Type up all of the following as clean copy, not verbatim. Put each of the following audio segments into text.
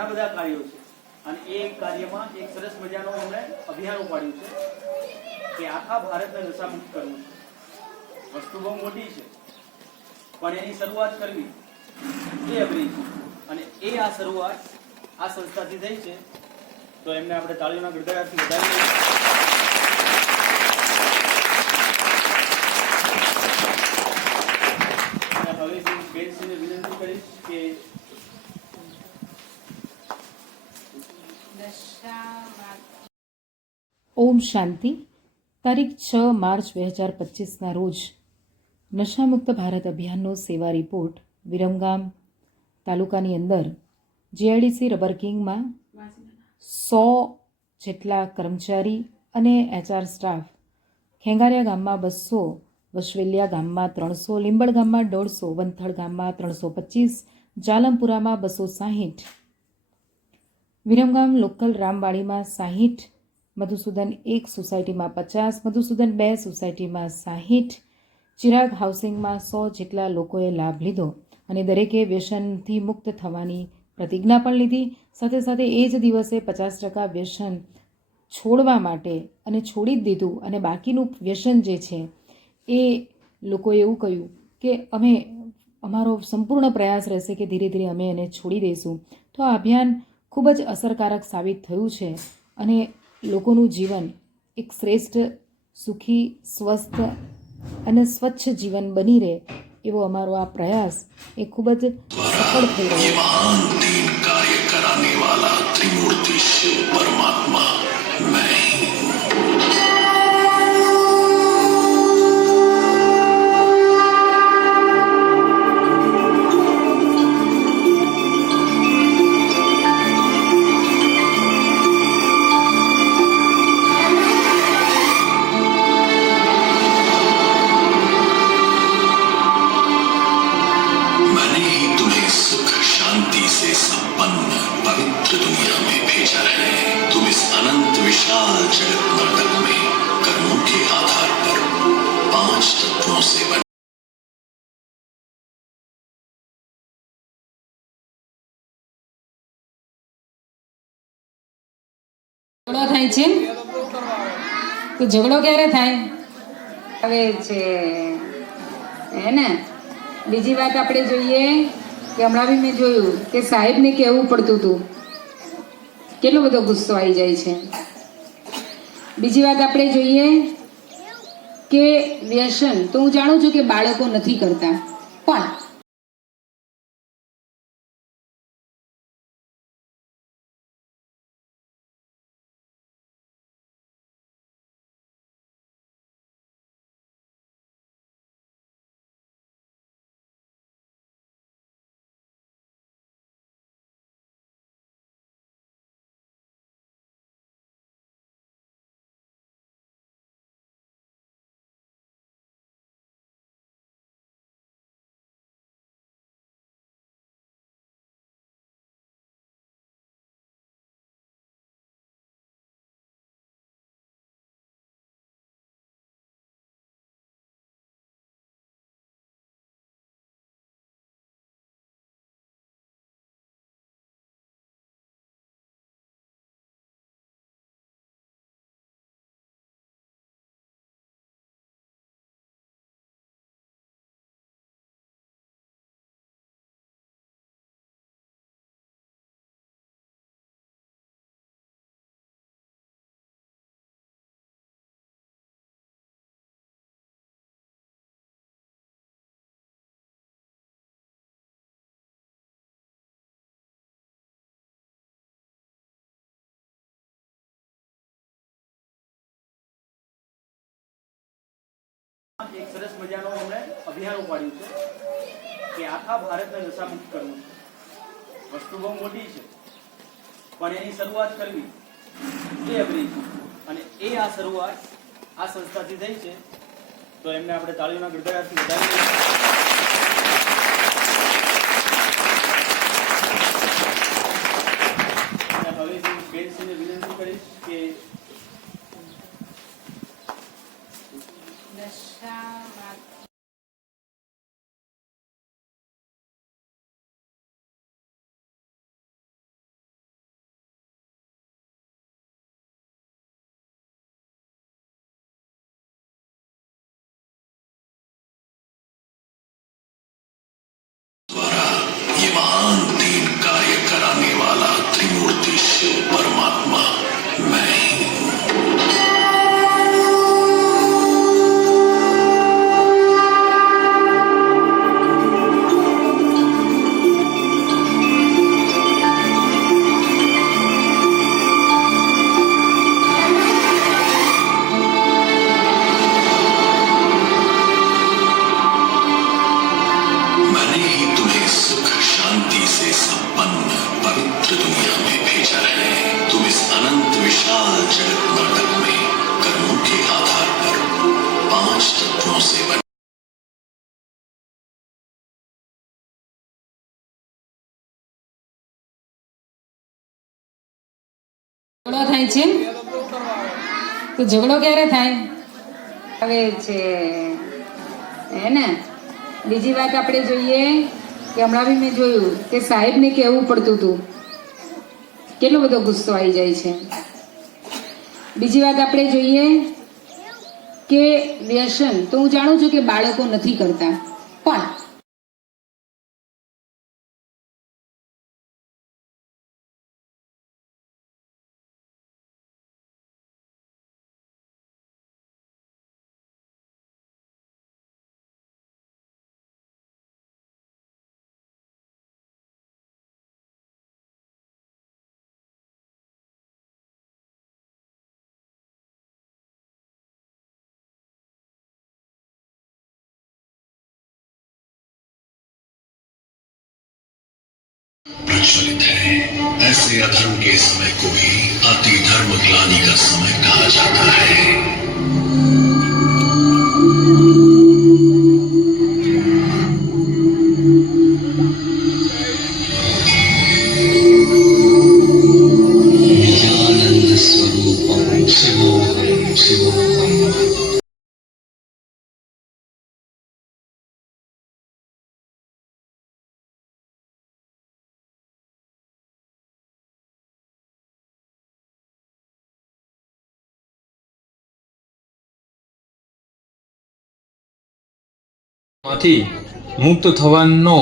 ઘણા બધા કાર્યો છે અને એ કાર્યમાં એક સરસ મજાનો એમણે અભિયાન ઉપાડ્યું છે કે આખા ભારતને નશામુક્ત કરવું છે। વસ્તુ બહુ મોટી છે પણ એની શરૂઆત કરવી એ અઘરી છે અને એ આ શરૂઆત આ સંસ્થાથી થઈ છે। તો એમને આપણે તાળીઓના ગડગડાટથી વધાવી હવે બેનશ્રીને વિનંતી કરીશ કે ઓમ શાંતિ। તારીખ 6 માર્ચ 2025ના રોજ નશામુક્ત ભારત અભિયાનનો સેવા રિપોર્ટ વિરમગામ તાલુકાની અંદર જીઆઈડીસી રબર કિંગમાં 100 જેટલા કર્મચારી અને એચઆર સ્ટાફ, ખેંગારિયા ગામમાં 200, વશવેલિયા ગામમાં 300, લીંબડ ગામમાં 150, વંથળ ગામમાં 325, જાલમપુરામાં 260, વિરમગામ લોકલ રામવાડીમાં 60, મધુસૂદન 1 સોસાયટીમાં 50, મધુસૂદન 2 સોસાયટીમાં 60, ચિરાગ હાઉસિંગમાં 100 જેટલા લોકોએ લાભ લીધો અને દરેકે વ્યસનથી મુક્ત થવાની પ્રતિજ્ઞા પણ લીધી। સાથે સાથે એ જ દિવસે 50% વ્યસન છોડવા માટે અને છોડી જ દીધું અને બાકીનું વ્યસન જે છે એ લોકોએ એવું કહ્યું કે અમારો સંપૂર્ણ પ્રયાસ રહેશે કે ધીરે ધીરે અમે એને છોડી દઈશું। તો આ અભિયાન ખૂબ જ અસરકારક સાબિત થયું છે અને લોકોનું જીવન એક શ્રેષ્ઠ, સુખી, સ્વસ્થ અને સ્વચ્છ જીવન બની રહે એવો અમારો આ પ્રયાસ એ ખૂબ જ સફળ થઈ રહ્યો છે। कार्य कराने वाला त्रिमूर्ति शिव परमात्मा मैं पवित्र दुनिया में भेजा है। तुम इस अनंत विशाल जगत नाटक में कर्मों के आधार पर 5 तत्वों से बने ઝઘડો થાય છે તો ઝઘડો ક્યારે થાય આવે છે હે ને। બીજી વાત આપણે જોઈએ કે હમણાં બી મેં જોયું કે સાહેબને કહેવું પડતું હતું, કેટલો બધો ગુસ્સો આવી જાય છે। બીજી વાત આપણે જોઈએ કે વ્યસન તો હું જાણું છું કે બાળકો નથી કરતા, પણ એક સરસ મજાનો એમણે અભિયાન ઉપાડ્યું છે કે આખા ભારતને નશામુક્ત કરવું છે। વસ્તુ બહુ મોટી છે પણ એની શરૂઆત કરવી એ અઘરી છે અને એ આ શરૂઆત આ સંસ્થાથી થઈ છે। તો એમને આપણે તાળીઓના ગડગડાટથી વધાવી હવે બેનશ્રીને વિનંતી કરીશ કે महान तीन कार्य कराने वाला त्रिमूर्ति शिव परमात्मा मैं ही हूँ। मैंने ही तुम्हें सुख शांति से संपन्न पवित्र दुनिया में भेजा है। तुम इस अनंत विशाल जगत नाटक में कर्मों के आधार पर 5 तत्वों से बने ઝઘડો થાય છે તો ઝઘડો ક્યારે થાય? આવે છે હે ને. બીજી વાત આપણે જોઈએ કે હમણાં બી મેં જોયું કે સાહેબને કહેવું પડતું હતું, કેટલો બધો ગુસ્સો આવી જાય છે. બીજી વાત આપણે જોઈએ કે વ્યસન તો હું જાણું છું કે બાળકો નથી કરતા, પણ प्रचलित है। ऐसे अधर्म के समय को ही अति धर्म ग्लानि का समय कहा जाता है। निजानंद स्वरूपम शिवोहम शिवोहम। માંથી મુક્ત થવાનો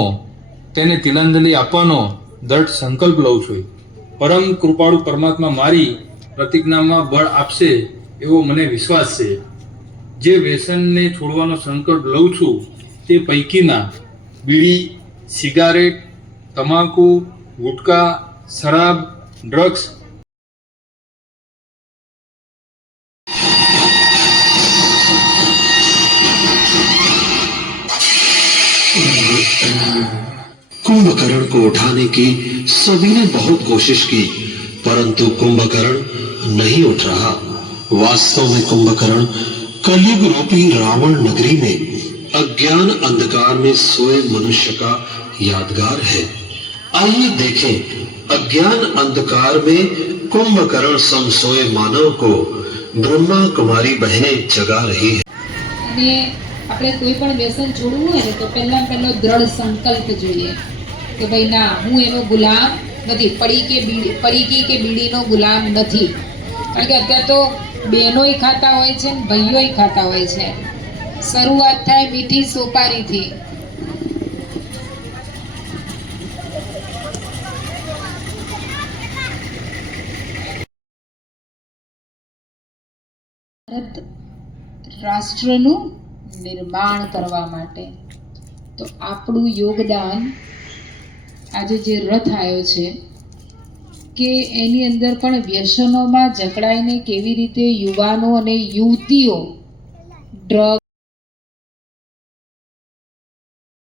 તેને તિલાંજલિ આપવાનો દૃઢ સંકલ્પ લઉં છું. પરમ કૃપાળુ પરમાત્મા મારી પ્રતિજ્ઞામાં બળ આપશે એવો મને વિશ્વાસ છે. જે વ્યસનને છોડવાનો સંકલ્પ લઉં છું તે પૈકીના બીડી, સિગારેટ, તમાકુ, ગુટકા, શરાબ, ડ્રગ્સ कुंभकर्ण को उठाने की सभी ने बहुत कोशिश की, परंतु कुंभकर्ण नहीं उठ रहा। वास्तव में कुंभकर्ण कलयुग रूपी रावण नगरी में अज्ञान अंधकार में सोए मनुष्य का यादगार है। आइए देखें अज्ञान अंधकार में कुंभकर्ण सम सोए मानव को ब्रह्मा कुमारी बहनें जगा रही है। અને આપણે કોઈ પણ વ્યસન છોડવું હોય ને તો પહેલાં પહેલો દ્રઢ સંકલ્પ જોઈએ કે ભાઈ ના, હું એનો ગુલામ નથી, પડીકી કે બીડીનો ગુલામ નથી. કારણ કે અત્યારે તો બહેનોય ખાતા હોય છે ને ભાઈઓય ખાતા હોય છે. શરૂઆત થાય મીઠી સોપારીથી. ભારત રાષ્ટ્રનું નિર્માણ કરવા માટે તો આપણું યોગદાન આજે જે રથ આવ્યો છે કે એની અંદર પણ વ્યસનોમાં જકડાઈને કેવી રીતે યુવાનો અને યુવતીઓ ડ્રગ